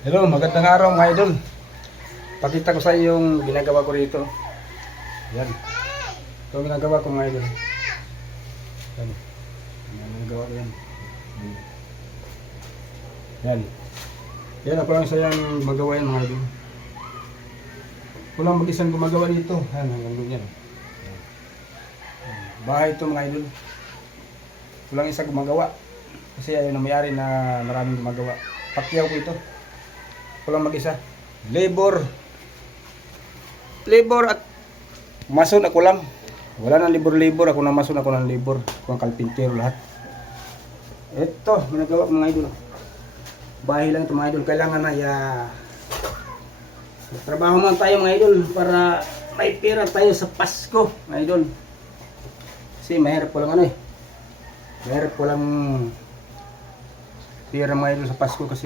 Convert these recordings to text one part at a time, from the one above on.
Hello, magandang araw mga idol. Pakita ko sa iyo yung ginagawa ko rito. Yan. Ito ang ginagawa ko mga idol. Yan. Yan ang ginagawa ko yan. Yan. Yan ako lang sa yung magawa yan mga idol. Kulang mag-isang gumagawa dito. Yan, hanggang doon yan. Bahay ito mga idol. Kulang isa gumagawa. Kasi ayun ang may-ari na maraming gumagawa. Pakyaw ko ito. Kulang mag-isa. Labor at mason ako lang. Wala nang libor-libor. Ako na mason, ako ng libor. Ako ang kalpintero lahat. Ito, ginagawa ko mga idol. Bahay lang ito mga idol. Kailangan na trabaho man tayo mga idol para may pera tayo sa Pasko mga idol. Kasi mahirap po lang mahirap po lang pera mga idol sa Pasko kasi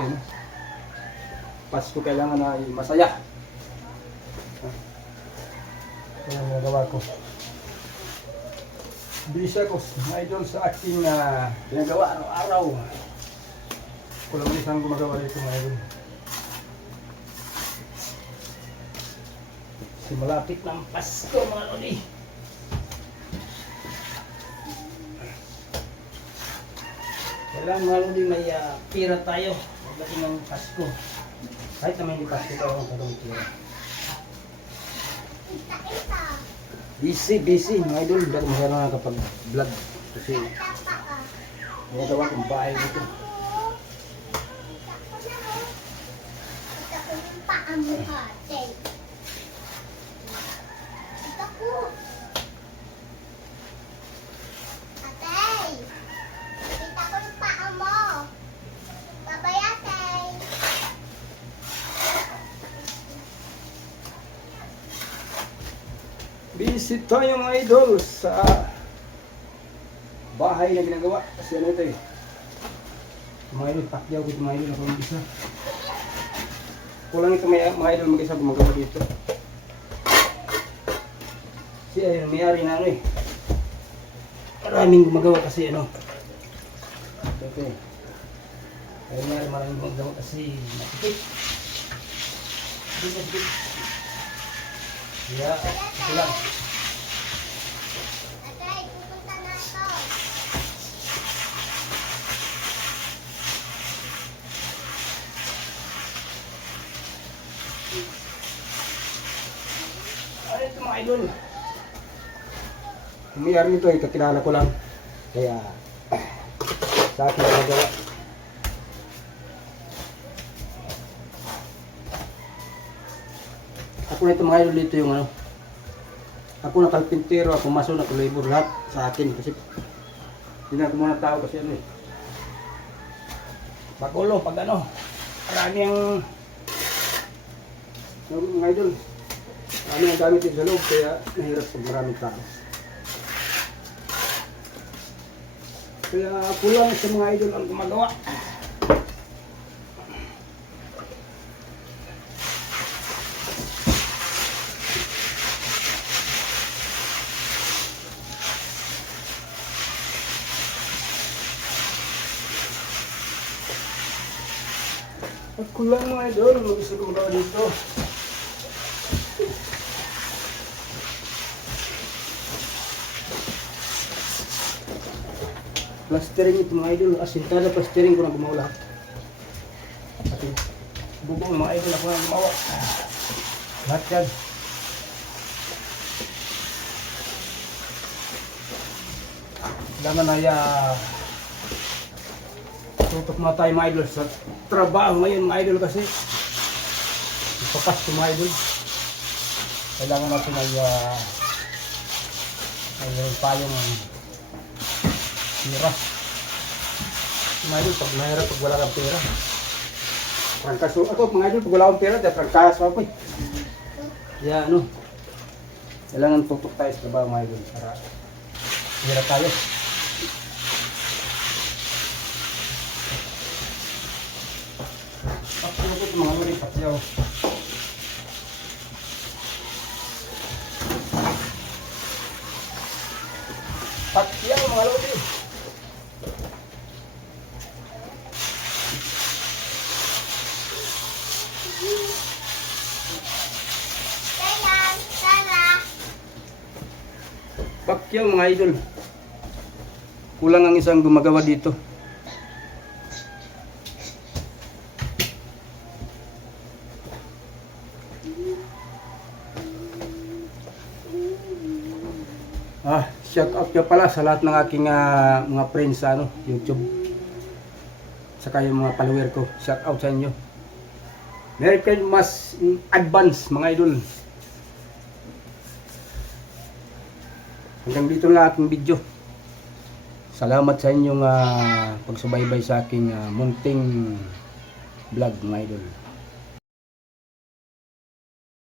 Pasko kailangan na masaya. Ito ang nagawa ko. Bisa ko mga idol sa aking ginagawa araw-araw. Kulang isang gumagawa dito mga idol. Si malapit ng Pasko mga lodi. Kailangan mga lodi may pera tayo pagdating ng Pasko. Kahit naman hindi Pasko tayo ang katong pera. Busy mga idol. Hindi ako masyado nakakapag-vlog kasi nagagawa kong bahay dito. Busy tayo mga idol sa bahay na ginagawa. Kasi ito mga idol, pakyaw ko mga idol ako mag-isa. Kulang ito mga idol mag-isa gumagawa dito. Kasi ayun, may-ari na maraming gumagawa kasi ito ayun may-ari maraming gumagawa kasi matikit. Ya, ito lang. Ano ito mga idol? Umayari nito kakilala ko lang. Kaya sa akin nagawa. Ako na ito mga idol dito yung ako na kalpintero, ako mason, ako labor lahat sa akin kasi hindi na ako muna tao kasi pagulo pag marami ang mga idol, marami ang gamit dito sa loob kaya nahirap pag maraming tao. Kaya kulang sa mga idol ang gumagawa. At kulang mga idol, mag-gusto ko magawa dito. Plastering ito mga idol, asintada plastering ko na gumawa lahat. At bubong mga idol ako na gumawa. Lahat yan. Kailangan na tutok mga tayo mga idol sa trabaho ngayon mga idol kasi ipapasto mga idol. Kailangan natin mayroon tayong pera mga idol. Pag mahirap pag wala kang pera, prangkas ako mga idol. Pag wala kang pera dahil prangkas ako kaya kailangan tutok tayo sa trabaho mga idol para hirap tayo. Pakyaw ko mga lodi, pakyaw. Pakyaw mga lodi. Pacquiao mga idol. Kulang ang isang gumagawa dito. Shout out nyo pala sa lahat ng aking mga friends sa YouTube. Saka yung mga follower ko. Shout out sa inyo. Merry Christmas in advance mga idol. Hanggang dito na aking video. Salamat sa inyong pagsubaybay sa aking munting vlog mga idol.